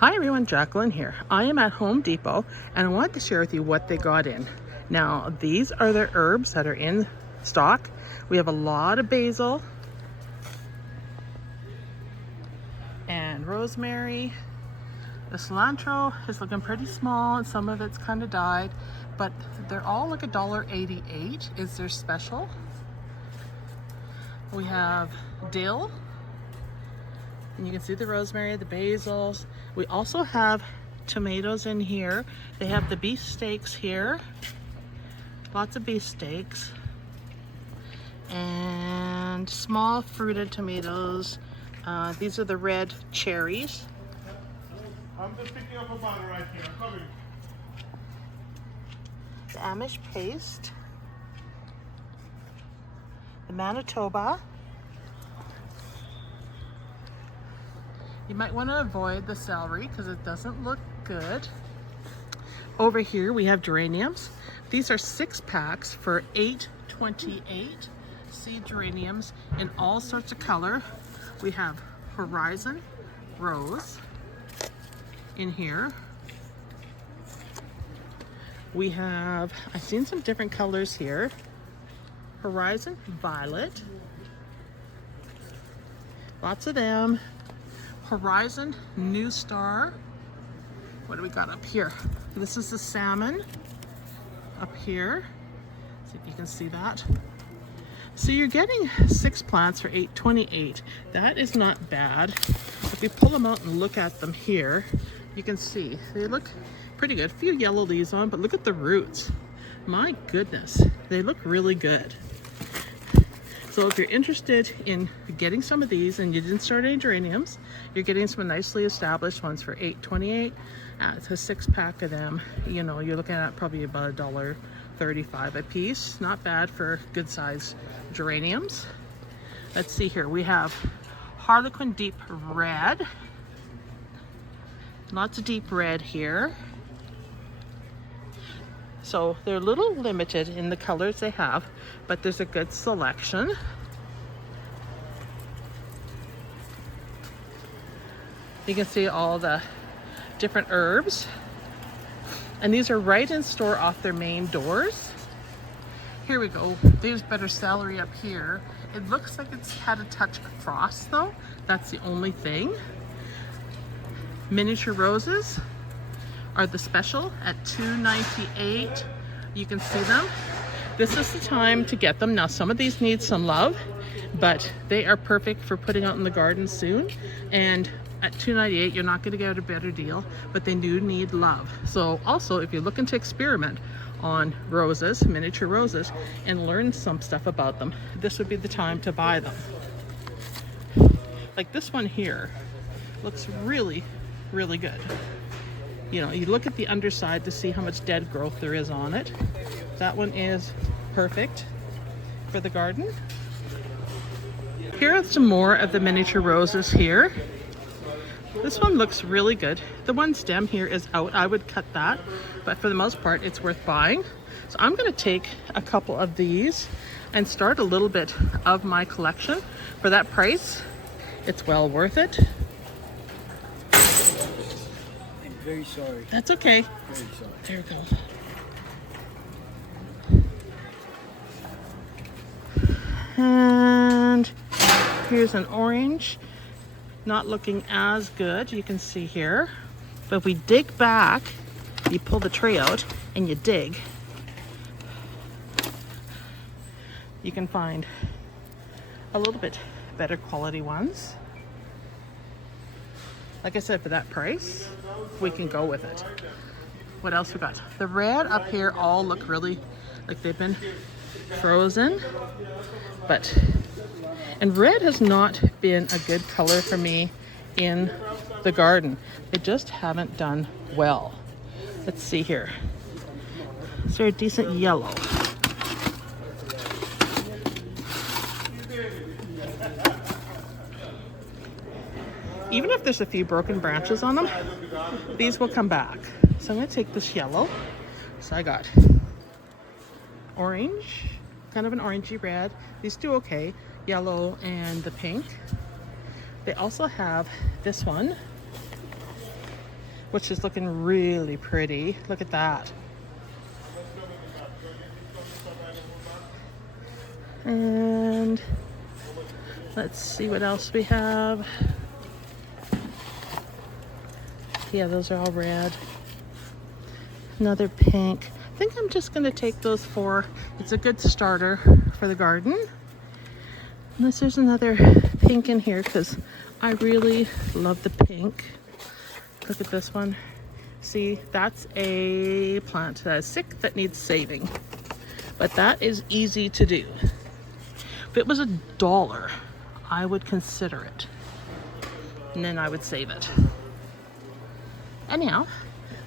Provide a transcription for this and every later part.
Hi everyone, Jacqueline here. I am at Home Depot and I wanted to share with you what they got in. Now, these are the herbs that are in stock. We have a lot of basil and rosemary. The cilantro is looking pretty small and some of it's kind of died, but they're all like $1.88 is their special. We have dill. And you can see the rosemary, the basils. We also have tomatoes in here. They have the beefsteaks here. Lots of beefsteaks. And small fruited tomatoes. These are the red cherries. I'm just picking up a bottle right here. I'm coming. The Amish paste. The Manitoba. You might want to avoid the celery because it doesn't look good. Over here we have geraniums. These are 6 packs for $8.28. Seed geraniums in all sorts of color. We have Horizon Rose in here. We have, I've seen some different colors here. Horizon Violet. Lots of them. Horizon New Star. What do we got up here? This is the salmon up here. See if you can see that. So you're getting 6 plants for $8.28. That is not bad. If we pull them out and look at them here, you can see they look pretty good. A few yellow leaves on, but look at the roots. My goodness, they look really good. So if you're interested in getting some of these and you didn't start any geraniums, you're getting some nicely established ones for $8.28. It's a 6-pack of them. You know, you're looking at probably about $1.35 a piece. Not bad for good size geraniums. Let's see here. We have Harlequin Deep Red. Lots of deep red here. So they're a little limited in the colors they have, but there's a good selection. You can see all the different herbs. And these are right in store off their main doors. Here we go. There's better celery up here. It looks like it's had a touch of frost though. That's the only thing. Miniature roses are the special at $2.98. You can see them. This is the time to get them. Now some of these need some love, but they are perfect for putting out in the garden soon. And at $2.98 you're not going to get a better deal, but they do need love. So also if you're looking to experiment on roses, miniature roses, and learn some stuff about them, this would be the time to buy them. Like this one here looks really good. You know, you look at the underside to see how much dead growth there is on it. That one is perfect for the garden. Here are some more of the miniature roses here. This one looks really good. The one stem here is out. I would cut that, but for the most part, it's worth buying. So I'm going to take a couple of these and start a little bit of my collection. For that price, it's well worth it. Very sorry. That's okay. Very sorry. There we go. And here's an orange. Not looking as good, you can see here. But if we dig back, you pull the tray out and you dig, you can find a little bit better quality ones. Like I said, for that price, we can go with it. What else we got? The red up here all look really like they've been frozen, and red has not been a good color for me in the garden. They just haven't done well. Let's see here. Is there a decent yellow? Even if there's a few broken branches on them, these will come back. So I'm going to take this yellow. So I got orange, kind of an orangey red. These do okay. Yellow and the pink. They also have this one. which is looking really pretty. Look at that. And let's see what else we have. Yeah, those are all red. Another pink. I think I'm just gonna take those 4. It's a good starter for the garden. Unless there's another pink in here, because I really love the pink. Look at this one. See, that's a plant that is sick that needs saving. But that is easy to do. If it was $1, I would consider it. And then I would save it. Anyhow,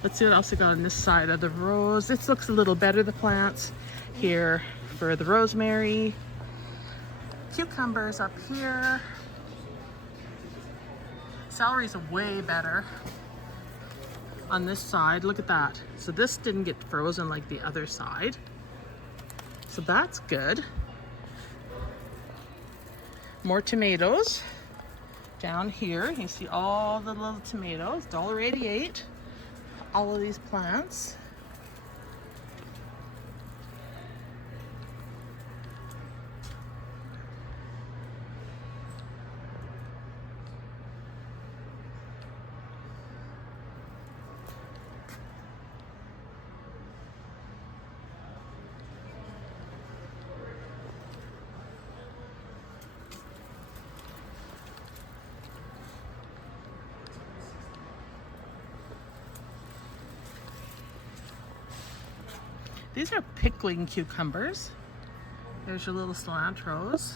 let's see what else we got on this side of the rose. This looks a little better, the plants. Here for the rosemary. Cucumbers up here. Celery's way better on this side. Look at that. So this didn't get frozen like the other side. So that's good. More tomatoes down here. You see all the little tomatoes, $1.88. All of these plants. These are pickling cucumbers. There's your little cilantros.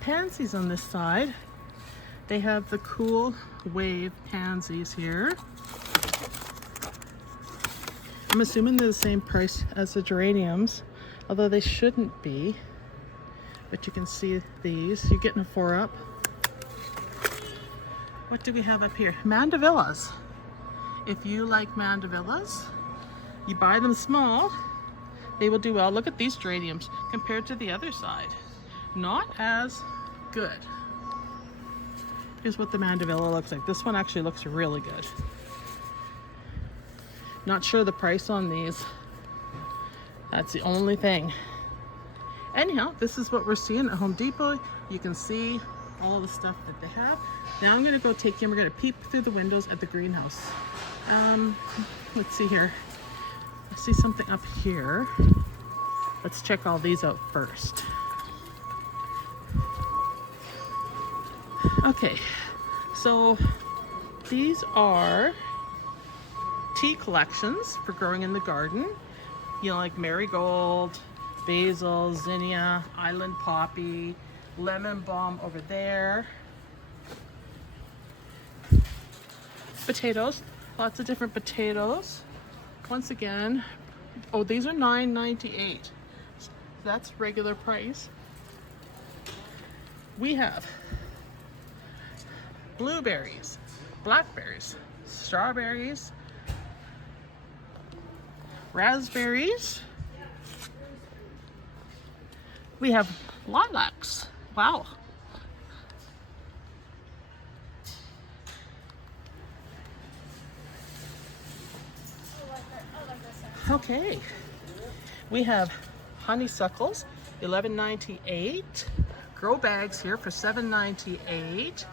Pansies on this side. They have the cool wave pansies here. I'm assuming they're the same price as the geraniums, although they shouldn't be. But you can see these. You're getting a 4 up. What do we have up here? Mandevillas. If you like mandevillas, you buy them small, they will do well. Look at these geraniums compared to the other side. Not as good. Here's what the mandevilla looks like. This one actually looks really good. Not sure the price on these. That's the only thing. Anyhow, this is what we're seeing at Home Depot. You can see all the stuff that they have. Now I'm gonna go take you and we're gonna peep through the windows at the greenhouse. Let's see here. I see something up here. Let's check all these out first. Okay, so these are tea collections for growing in the garden. You know, like marigold, basil, zinnia, island poppy, lemon balm over there. Potatoes, lots of different potatoes. Once again, oh, these are $9.98. That's regular price. We have blueberries, blackberries, strawberries, raspberries. We have lilacs. Wow. Okay. We have honeysuckles, $11.98. Grow bags here for $7.98.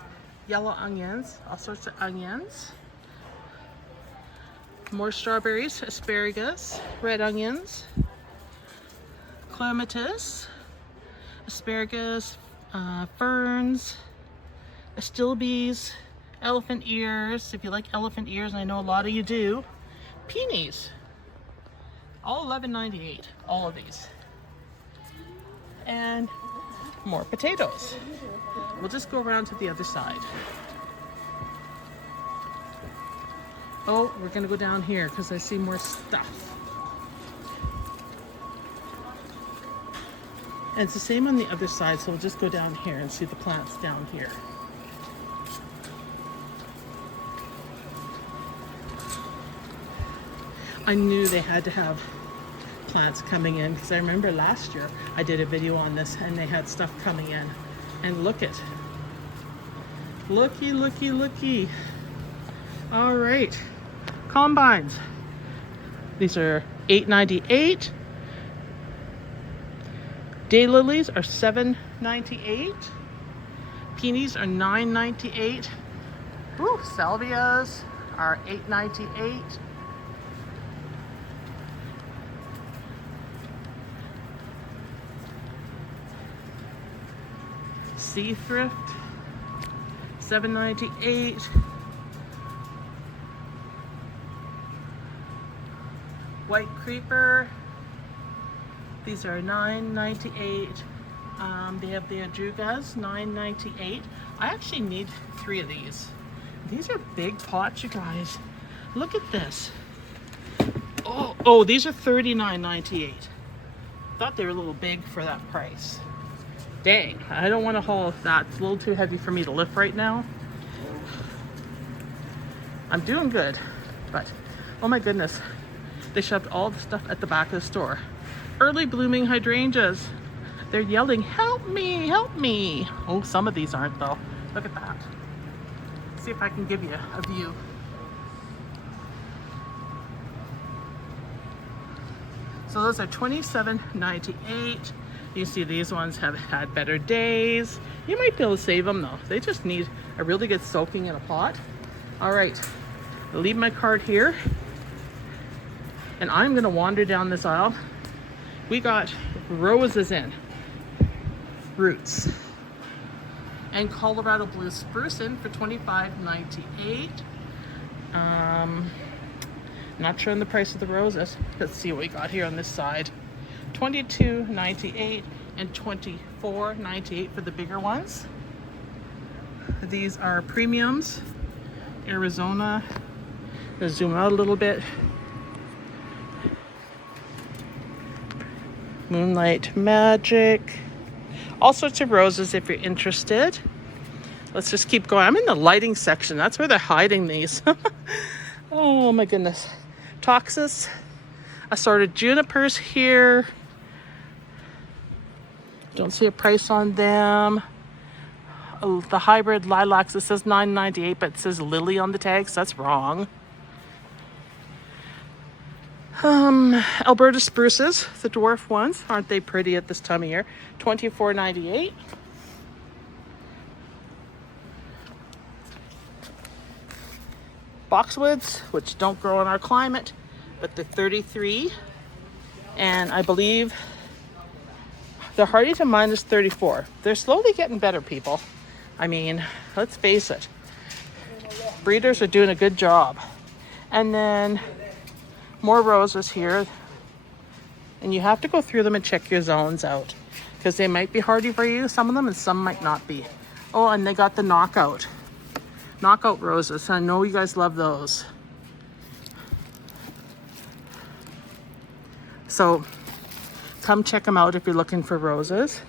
Yellow onions, all sorts of onions. More strawberries, asparagus, red onions, clematis, asparagus, ferns, astilbes, elephant ears, if you like elephant ears, and I know a lot of you do. Peonies, all $11.98, all of these. And more potatoes. We'll just go around to the other side. Oh, we're gonna go down here because I see more stuff. And it's the same on the other side, so we'll just go down here and see the plants down here. I knew they had to have plants coming in because I remember last year I did a video on this and they had stuff coming in. And look it. Looky, looky, looky. All right. Columbines. These are $8.98. Daylilies are $7.98. Peonies are $9.98. Ooh, Salvias are $8.98. Thrift, $7.98. White creeper, these are $9.98. They have the Hydrangeas, $9.98. I actually need 3 of these. These are big pots, you guys. Look at this. Oh, these are $39.98. Thought they were a little big for that price. Dang, I don't want to haul that. It's a little too heavy for me to lift right now. I'm doing good, but oh my goodness. They shoved all the stuff at the back of the store. Early blooming hydrangeas. They're yelling, help me, help me. Oh, some of these aren't though. Look at that. See if I can give you a view. So those are $27.98. You see these ones have had better days. You might be able to save them though. They just need a really good soaking in a pot. All right, I'll leave my cart here. And I'm gonna wander down this aisle. We got roses in, roots. And Colorado blue spruce in for $25.98. Not sure on the price of the roses. Let's see what we got here on this side. $22.98 and $24.98 for the bigger ones. These are premiums, Arizona. Let's zoom out a little bit. Moonlight Magic. All sorts of roses if you're interested. Let's just keep going. I'm in the lighting section. That's where they're hiding these. Oh my goodness. Toxus. Assorted junipers here. Don't see a price on them. The hybrid lilacs, it says $9.98, but it says lily on the tag, so that's wrong. Alberta spruces, the dwarf ones. Aren't they pretty at this time of year? $24.98. Boxwoods, which don't grow in our climate, but they're $33. And I believe they're hardy to -34. They're slowly getting better, people. I mean, let's face it. Breeders are doing a good job. And then more roses here. And you have to go through them and check your zones out, because they might be hardy for you, some of them, and some might not be. Oh, and they got the knockout roses. I know you guys love those. So come check them out if you're looking for roses.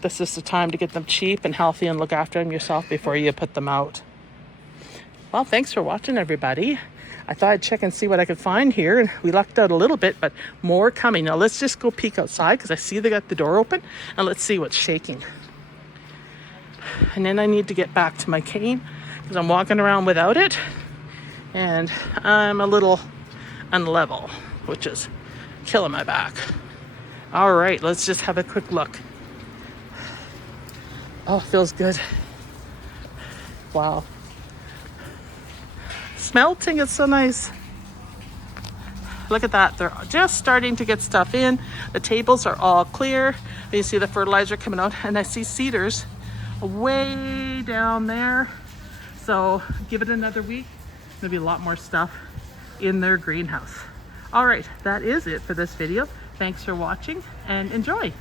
This is the time to get them cheap and healthy and look after them yourself before you put them out. Well, thanks for watching, everybody. I thought I'd check and see what I could find here, and we lucked out a little bit, but more coming. Now let's just go peek outside, because I see they got the door open, and let's see what's shaking. And then I need to get back to my cane, because I'm walking around without it, and I'm a little unlevel, which is killing my back. All right, let's just have a quick look. Oh, feels good. Wow. Smelting, it's so nice. Look at that, they're just starting to get stuff in. The tables are all clear. You see the fertilizer coming out, and I see cedars way down there. So give it another week. There'll be a lot more stuff in their greenhouse. All right, that is it for this video. Thanks for watching and enjoy.